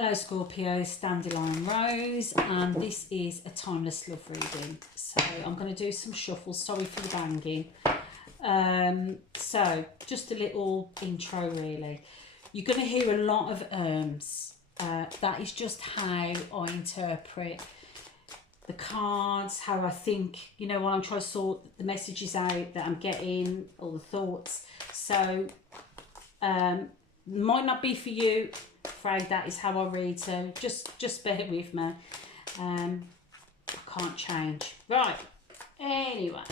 Hello Scorpio, it's Dandelion Rose, and this is a timeless love reading. So I'm going to do some shuffles. Sorry for the banging. So just a little intro really. You're going to hear a lot of that is just how I interpret the cards, how I think, you know, when I'm trying to sort the messages out that I'm getting, all the thoughts. So might not be for you. Afraid that is how I read, so just bear with me. I can't change. Right, anyway,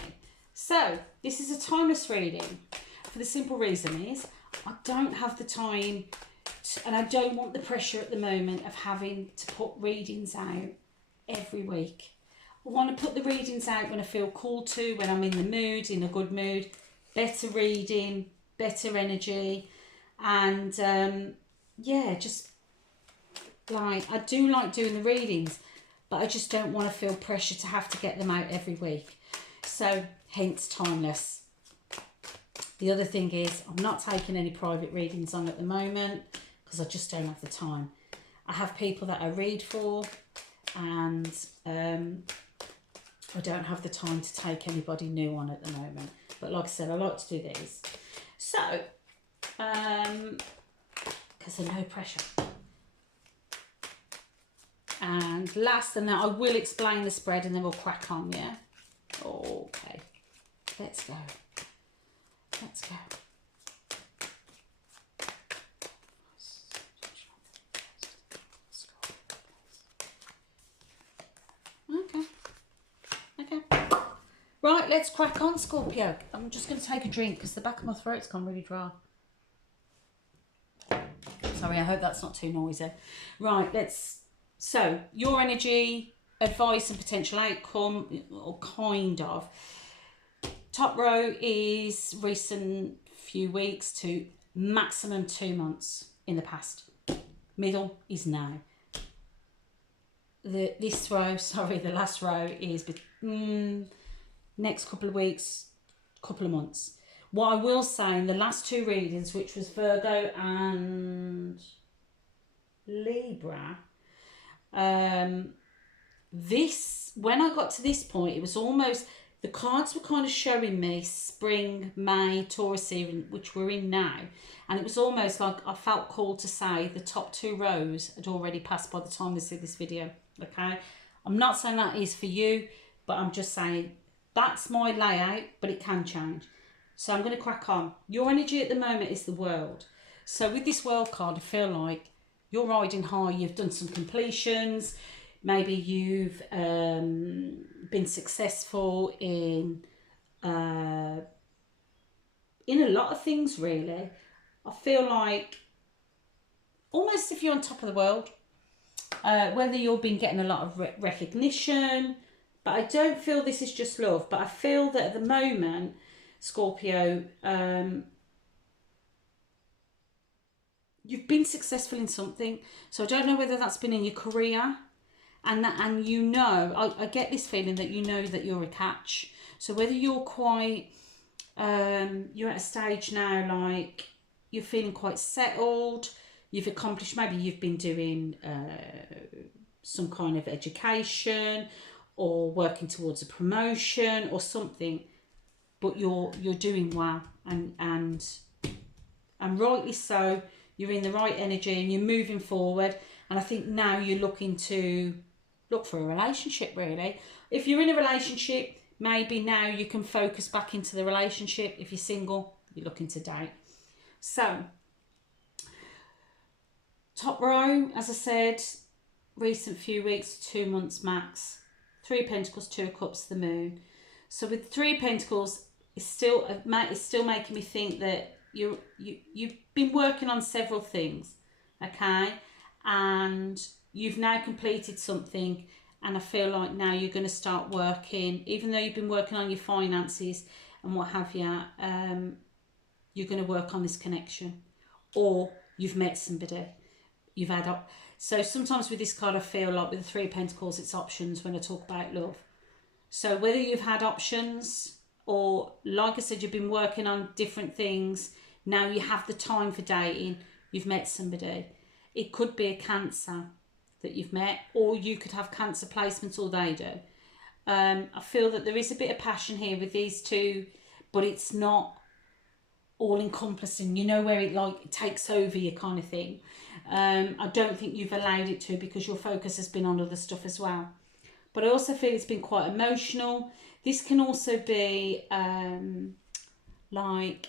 so this is a timeless reading for the simple reason is I don't have the time and I don't want the pressure at the moment of having to put readings out every week. I want to put the readings out when I feel called to, when I'm in the mood, in a good mood, better reading, better energy, and yeah, just like I do like doing the readings, but I just don't want to feel pressure to have to get them out every week. So hence timeless. The other thing is I'm not taking any private readings on at the moment because I just don't have the time. I have people that I read for, and I don't have the time to take anybody new on at the moment. But like I said, I like to do these. So because there's no pressure. And last than that, I will explain the spread and then we'll crack on, yeah? Okay, let's go. Let's go. Okay. Right, let's crack on, Scorpio. I'm just going to take a drink because the back of my throat's gone really dry. Sorry, I hope that's not too noisy. Right, so your energy, advice and potential outcome, or kind of. Top row is recent few weeks to maximum 2 months in the past. Middle is now. The last row is next couple of weeks, couple of months. What I will say in the last two readings, which was Virgo and Libra, when I got to this point, it was almost, the cards were kind of showing me spring, May, Taurus season, which we're in now. And it was almost like I felt called to say the top two rows had already passed by the time they see this video, okay? I'm not saying that is for you, but I'm just saying that's my layout, but it can change. So I'm going to crack on. Your energy at the moment is the World. So with this World card, I feel like you're riding high. You've done some completions. Maybe you've been successful in a lot of things, really. I feel like almost if you're on top of the world, whether you've been getting a lot of recognition, but I don't feel this is just love. But I feel that at the moment, Scorpio, you've been successful in something. So I don't know whether that's been in your career, and you know, I get this feeling that you know that you're a catch. So whether you're quite, you're at a stage now like you're feeling quite settled, you've accomplished, maybe you've been doing some kind of education or working towards a promotion or something. But you're doing well, and rightly so. You're in the right energy and you're moving forward. And I think now you're looking to look for a relationship, really. If you're in a relationship, maybe now you can focus back into the relationship. If you're single, you're looking to date. So, top row, as I said, recent few weeks, 2 months max. 3 of Pentacles, 2 of Cups, the Moon. So with 3 of Pentacles, it's still making me think that you've been working on several things, okay, and you've now completed something, and I feel like now you're going to start working, even though you've been working on your finances and what have you. You're going to work on this connection, or you've met somebody, you've had up. So sometimes with this card, I feel like with the 3 of Pentacles, it's options when I talk about love. So whether you've had options, or like I said, you've been working on different things, now you have the time for dating, you've met somebody. It could be a Cancer that you've met, or you could have Cancer placements, or they do. I feel that there is a bit of passion here with these two, but it's not all encompassing, you know, where it like takes over you kind of thing. I don't think you've allowed it to, because your focus has been on other stuff as well. But I also feel it's been quite emotional. This can also be like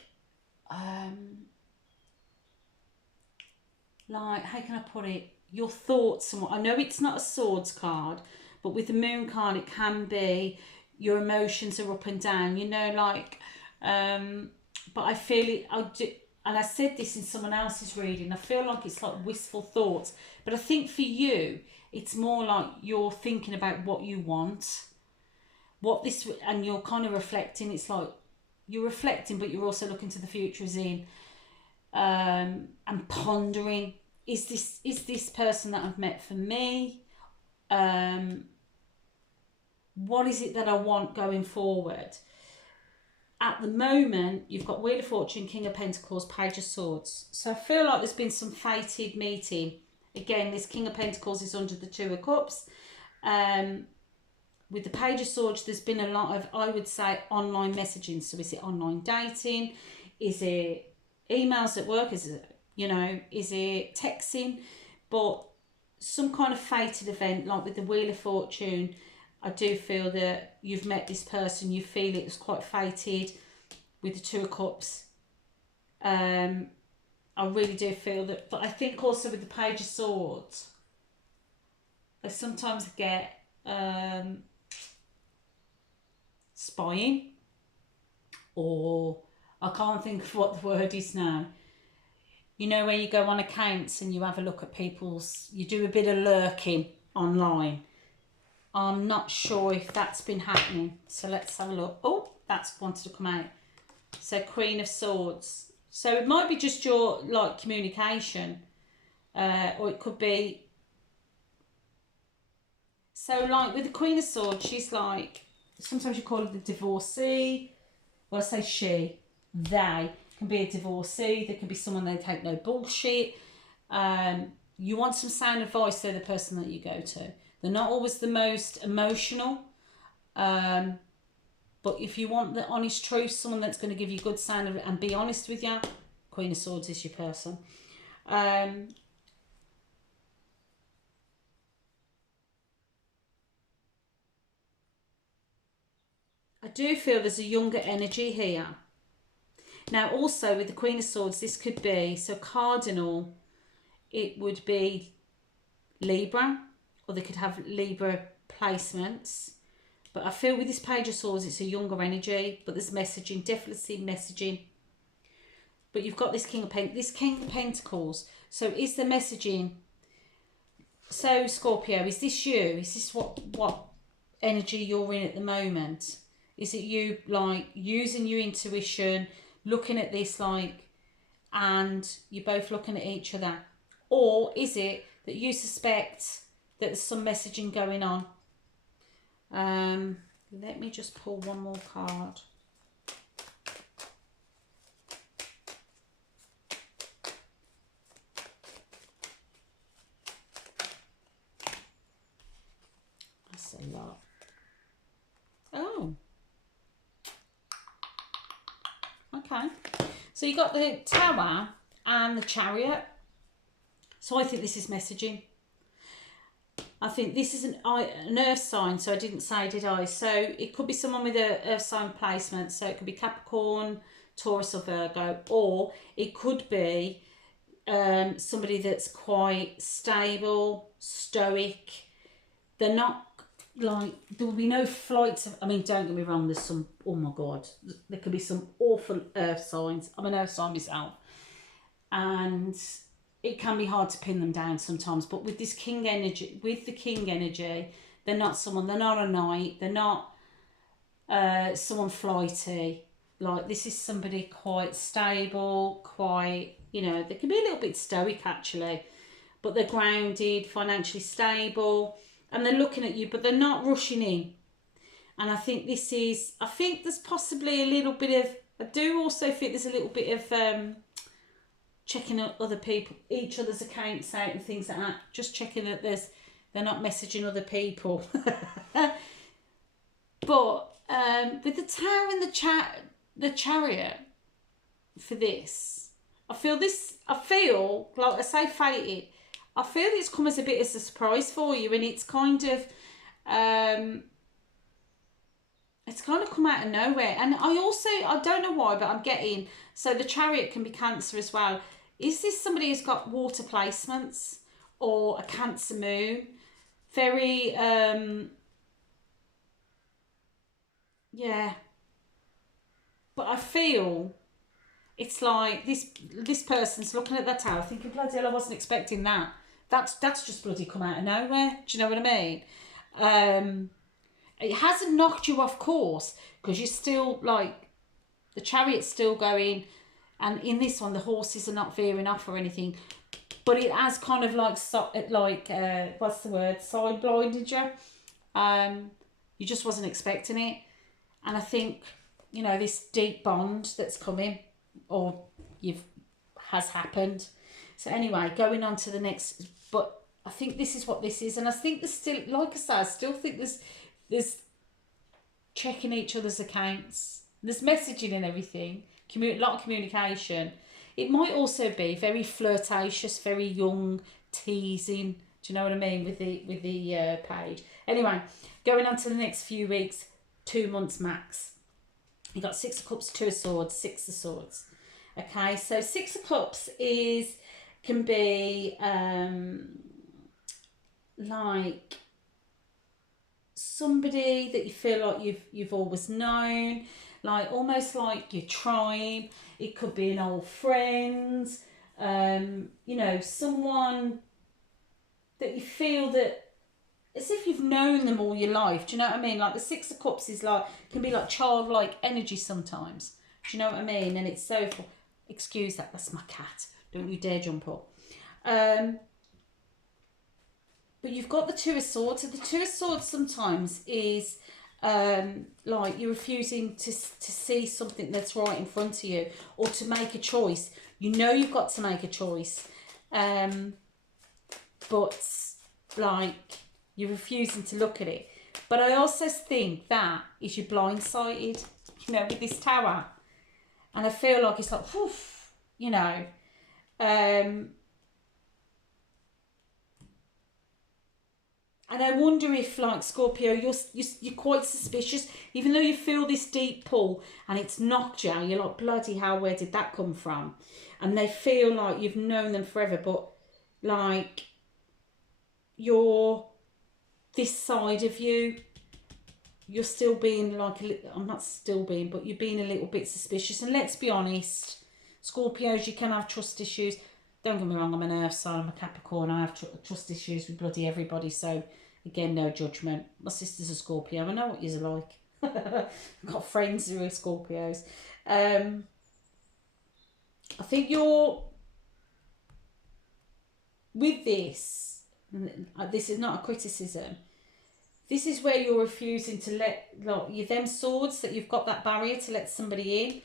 how can I put it, your thoughts. And I know it's not a swords card, but with the moon card it can be your emotions are up and down, you know, like but I feel it, I do, and I said this in someone else's reading, I feel like it's like wistful thoughts, but I think for you it's more like you're thinking about what you want, what this, and you're kind of reflecting. It's like you're reflecting, but you're also looking to the future, as in and pondering, is this person that I've met for me? What is it that I want going forward? At the moment, you've got Wheel of Fortune, King of Pentacles, Page of Swords. So I feel like there's been some fated meeting. Again, this King of Pentacles is under the Two of Cups. With the Page of Swords, there's been a lot of, I would say, online messaging. So is it online dating? Is it emails at work? Is it, you know, is it texting? But some kind of fated event, like with the Wheel of Fortune, I do feel that you've met this person, you feel it was quite fated. With the Two of Cups, I really do feel that. But I think also with the Page of Swords, I sometimes get spying, or I can't think of what the word is now. You know, where you go on accounts and you have a look at people's, you do a bit of lurking online. I'm not sure if that's been happening. So let's have a look. Oh, that's wanted to come out. So Queen of Swords. So it might be just your like communication, or it could be. So like with the Queen of Swords, she's like, sometimes you call her the divorcee. Well, I say she. They can be a divorcee. There can be someone they take no bullshit. You want some sound advice. They're the person that you go to. They're not always the most emotional, but if you want the honest truth, someone that's going to give you good sound and be honest with you, Queen of Swords is your person. I do feel there's a younger energy here. Now also with the Queen of Swords, this could be, so cardinal, it would be Libra, or they could have Libra placements. But I feel with this Page of Swords, it's a younger energy, but there's messaging, definitely messaging. But you've got this King of Pentacles. So is the messaging, so Scorpio, is this you? Is this what energy you're in at the moment? Is it you like using your intuition, looking at this like, and you're both looking at each other? Or is it that you suspect that there's some messaging going on? Let me just pull one more card. That's a lot. Oh. Okay. So you got the Tower and the Chariot. So I think this is messaging. I think this is an earth sign, so I didn't say, did I? So it could be someone with a earth sign placement. So it could be Capricorn, Taurus or Virgo, or it could be somebody that's quite stable, stoic. They're not like, there will be no flights of, I mean, don't get me wrong, there's some, oh my God, there could be some awful earth signs. I'm an earth sign myself. And it can be hard to pin them down sometimes, but with this King energy, they're not someone, they're not a knight, they're not someone flighty. Like, this is somebody quite stable, quite, you know, they can be a little bit stoic actually, but they're grounded, financially stable, and they're looking at you, but they're not rushing in. And I think this is, I think there's possibly a little bit of, I do also think there's a little bit of checking out other people, each other's accounts out and things like that. Just checking that they're not messaging other people. But with the Tower and the Chariot for this, I feel like I say fated. I feel it's come as a bit as a surprise for you, and it's kind of come out of nowhere. And I don't know why, but I'm getting, so the Chariot can be Cancer as well. Is this somebody who's got water placements or a Cancer moon? Very, yeah. But I feel it's like this person's looking at that tower thinking, bloody hell, I wasn't expecting that. That's just bloody come out of nowhere. Do you know what I mean? It hasn't knocked you off course because you're still like, the Chariot's still going, and in this one the horses are not veering off or anything, but it has kind of like what's the word, side blinded you. You just wasn't expecting it, and I think, you know, this deep bond that's coming or has happened. So anyway, going on to the next, but I think this is what this is, and I think there's still, like I said, I still think there's checking each other's accounts, there's messaging and everything, a lot of communication. It might also be very flirtatious, very young, teasing. Do you know what I mean with the page? Anyway, going on to the next few weeks, 2 months max. You got 6 of Cups, 2 of Swords, 6 of Swords. Okay, so 6 of Cups can be like somebody that you feel like you've always known, like almost like your tribe. It could be an old friend, you know, someone that you feel that as if you've known them all your life. Do you know what I mean? Like the 6 of Cups is like, can be like childlike energy sometimes. Do you know what I mean? And it's so, excuse that, that's my cat. Don't you dare jump up. But you've got the 2 of Swords. So the 2 of Swords sometimes is like you're refusing to see something that's right in front of you, or to make a choice. You know you've got to make a choice, but like you're refusing to look at it. But I also think that is you're blindsided, you know, with this Tower. And I feel like it's like, whew, you know, and I wonder if, like Scorpio, you're quite suspicious, even though you feel this deep pull and it's knocked you. You're like, bloody hell, where did that come from? And they feel like you've known them forever, but like this side of you're still being like I'm not still being, but you're being a little bit suspicious. And let's be honest, Scorpios, you can have trust issues. Don't get me wrong, I'm an Earth sign, I'm a Capricorn, I have trust issues with bloody everybody, so again, no judgment. My sister's a Scorpio, I know what you're like. I've got friends who are Scorpios. I think you're, with this is not a criticism, this is where you're refusing to let, like, you them swords, that you've got that barrier to let somebody in.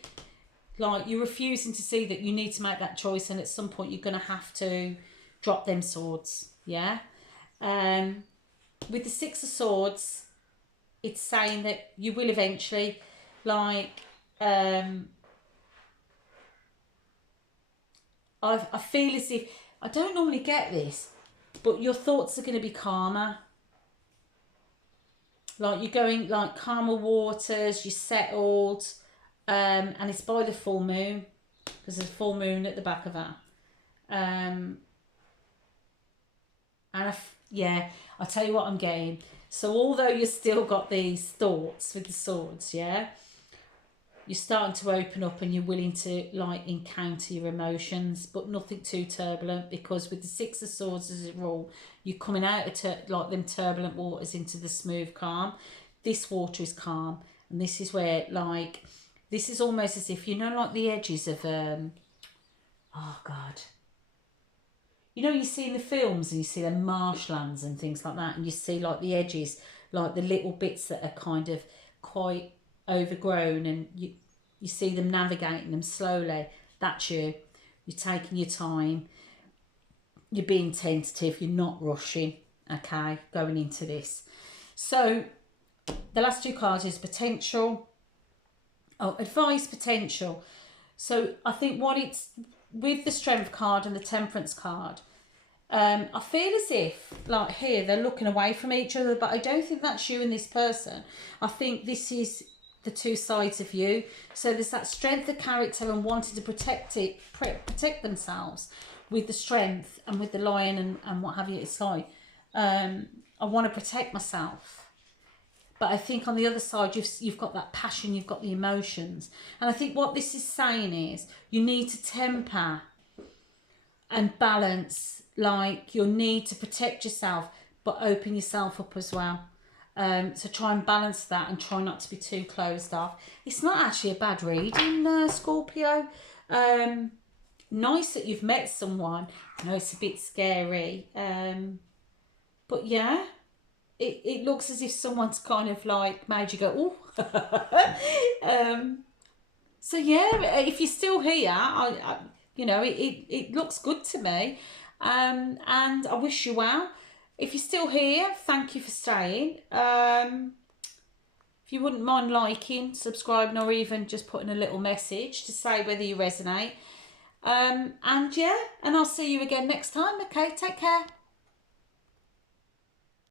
Like, you're refusing to see that you need to make that choice, and at some point you're going to have to drop them swords, yeah? With the 6 of Swords, it's saying that you will eventually, like, I feel as if, I don't normally get this, but your thoughts are going to be calmer. Like, you're going, like, calmer waters, you're settled. And it's by the full moon, because there's a full moon at the back of that. And yeah, I'll tell you what I'm getting. So although you've still got these thoughts with the swords, yeah, you're starting to open up and you're willing to, like, encounter your emotions, but nothing too turbulent, because with the 6 of Swords as a rule, you're coming out of like them turbulent waters into the smooth calm. This water is calm, and this is where, like, this is almost as if, you know, like the edges of, oh God. You know, you see in the films and you see the marshlands and things like that, and you see like the edges, like the little bits that are kind of quite overgrown, and you see them navigating them slowly. That's you. You're taking your time. You're being tentative. You're not rushing, okay, going into this. So the last two cards is potential. Oh, advice, potential. So I think what it's, with the Strength card and the Temperance card, I feel as if, like here, they're looking away from each other, but I don't think that's you and this person. I think this is the two sides of you. So there's that strength of character and wanting to protect themselves with the Strength and with the Lion and what have you. It's like, I want to protect myself. But I think on the other side, you've got that passion, you've got the emotions. And I think what this is saying is you need to temper and balance, like your need to protect yourself, but open yourself up as well. So try and balance that and try not to be too closed off. It's not actually a bad reading, Scorpio. Nice that you've met someone. I know it's a bit scary. But yeah, it looks as if someone's kind of like made you go, oh. So yeah, if you're still here, I you know, it looks good to me. And I wish you well. If you're still here, thank you for staying. If you wouldn't mind liking, subscribing, or even just putting a little message to say whether you resonate. And yeah, and I'll see you again next time. Okay, take care.